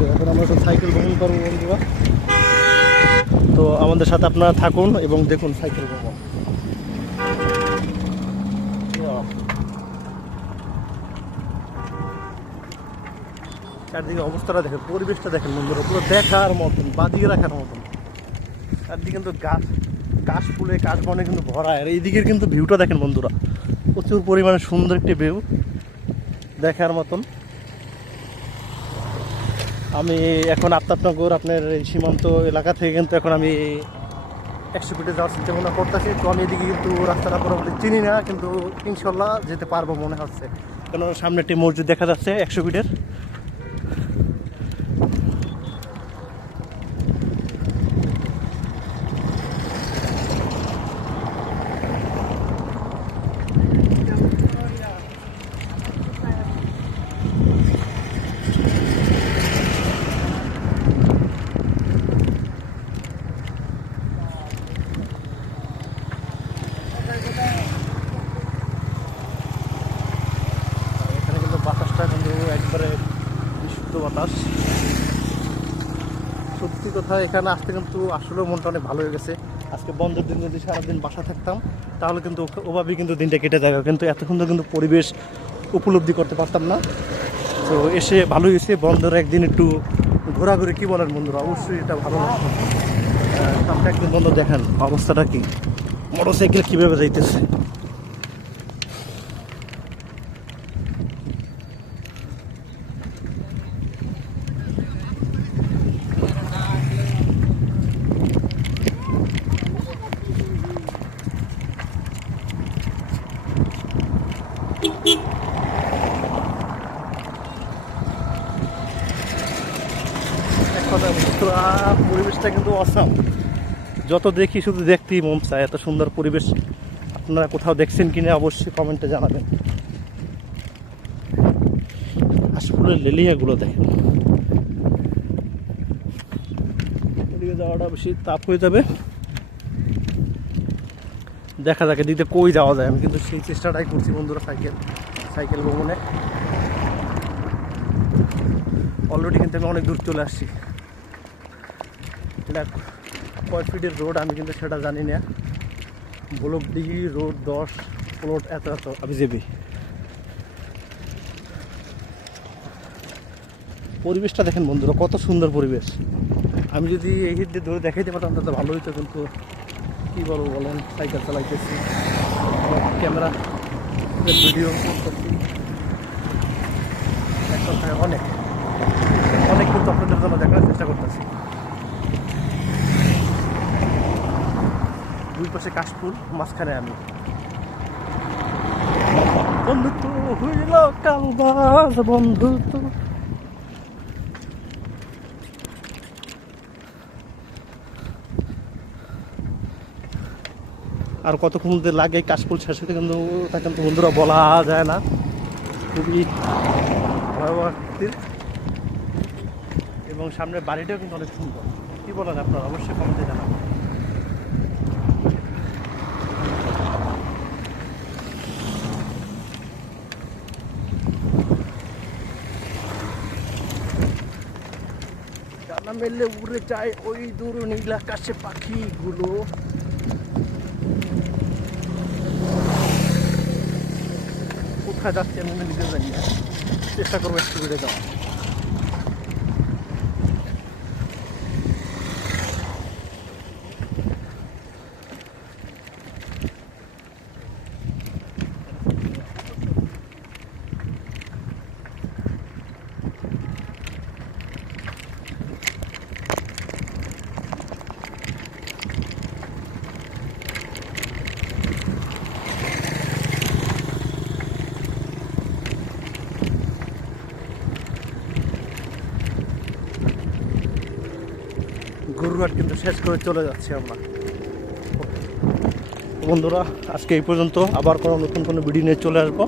তো এখন আমরা একটু সাইকেল ভ্রমণ করবো বন্ধুরা। তো আমাদের সাথে আপনারা থাকুন এবং দেখুন সাইকেল ভ্রমণ। চারদিকে অবস্থাটা দেখেন, পরিবেশটা দেখেন বন্ধুরা, পুরো দেখার মতন, বাজিয়ে রাখার মতন। চারদিকে কিন্তু গাছ, কাশ ফুলে কাশ বনে কিন্তু ভরা। আর এইদিকের কিন্তু ভিউটা দেখেন বন্ধুরা, প্রচুর পরিমাণে সুন্দর একটি ভিউ দেখার মতন। আমি এখন আফতাবনগর আপনার এই সীমান্ত এলাকা থেকে কিন্তু এখন আমি 100 ফিটে যাওয়ার চিন্তা ভাবনা করতেছি। তো আমি এদিকে কিন্তু রাস্তাটা পুরোপুরি চিনি না, কিন্তু ইনশাল্লাহ যেতে পারবো মনে হচ্ছে, কেন সামনে একটি মসজিদ দেখা যাচ্ছে 100 ফিটের। এখানে কিন্তু বাতাসটা কিন্তু একবারে বিশুদ্ধ বাতাস। সত্যি কথা, এখানে আসতে কিন্তু আসলেও মনটা অনেক ভালো হয়ে গেছে। আজকে বন্ধের দিন যদি সারাদিন বাসা থাকতাম তাহলে কিন্তু ওভাবেই কিন্তু দিনটা কেটে যাবে, কিন্তু এতক্ষণ তো কিন্তু পরিবেশ উপলব্ধি করতে পারতাম না। তো এসে ভালো হয়েছে, বন্ধের একদিন একটু ঘোরাঘুরি, কি বলেন বন্ধুরা, অবশ্যই এটা ভালো লাগবে। সামনে একদিন বন্ধু দেখেন অবস্থাটা কি, মোটরসাইকেল কীভাবে যাইতেছে। পরিবেশটা কিন্তু অসাম, যত দেখি শুধু দেখতেই মন চায়। এত সুন্দর পরিবেশ আপনারা কোথাও দেখছেন কিনা অবশ্যই কমেন্টে জানাবেন। কাশফুলের লেলিয়াগুলো দেখেন, ওদিকে যাওয়াটা বেশি তাপ হয়ে যাবে। দেখা যাক এদিকে কই যাওয়া যায়, আমি কিন্তু সেই চেষ্টাটাই করছি বন্ধুরা। সাইকেল ভ্রমণে অলরেডি কিন্তু আমি অনেক দূর চলে আসছি। এটা কয় ফিটের রোড আমি কিন্তু সেটা জানি না। ব্লকডিহি রোড 10 প্লট এত আমি যাবি। পরিবেশটা দেখেন বন্ধুরা, কত সুন্দর পরিবেশ। আমি যদি এই হিট দিয়ে ধরে দেখাইতে পারতাম তাহলে ভালো হইতো, কিন্তু কী বলবো বলেন, সাইকেল চালাইতেছি, ক্যামেরা ভিডিও করতেছি, এক কথায় অনেক কিন্তু আপনাদের জন্য দেখার চেষ্টা করতেছি। দুই পাশে কাশফুল, মাঝখানে আমি। বন্ধু তো হইল কালবাস, বন্ধু তো। আর কতক্ষণ লাগে কাশফুল শেষ হতে কিন্তু তা কিন্তু বন্ধুরা বলা যায় না, খুবই ভয়াবহ আকৃতির। এবং সামনের বাড়িটাও কিন্তু অনেক সুন্দর। কী বলেন আপনারা অবশ্যই কমেন্টে জানাবেন। ডানা মেললে উড়ে যায় ওই দূর নীল আকাশে পাখিগুলো। কোথায় যাচ্ছে আমি নিজে জানি না, চেষ্টা করবো একটু ঘুরে যাওয়া। গরুরহাট কিন্তু শেষ করে চলে যাচ্ছি আমরা বন্ধুরা। আজকে এই পর্যন্ত, আবার কোনো নতুন কোনো ভিডিও নিয়ে চলে আসবো।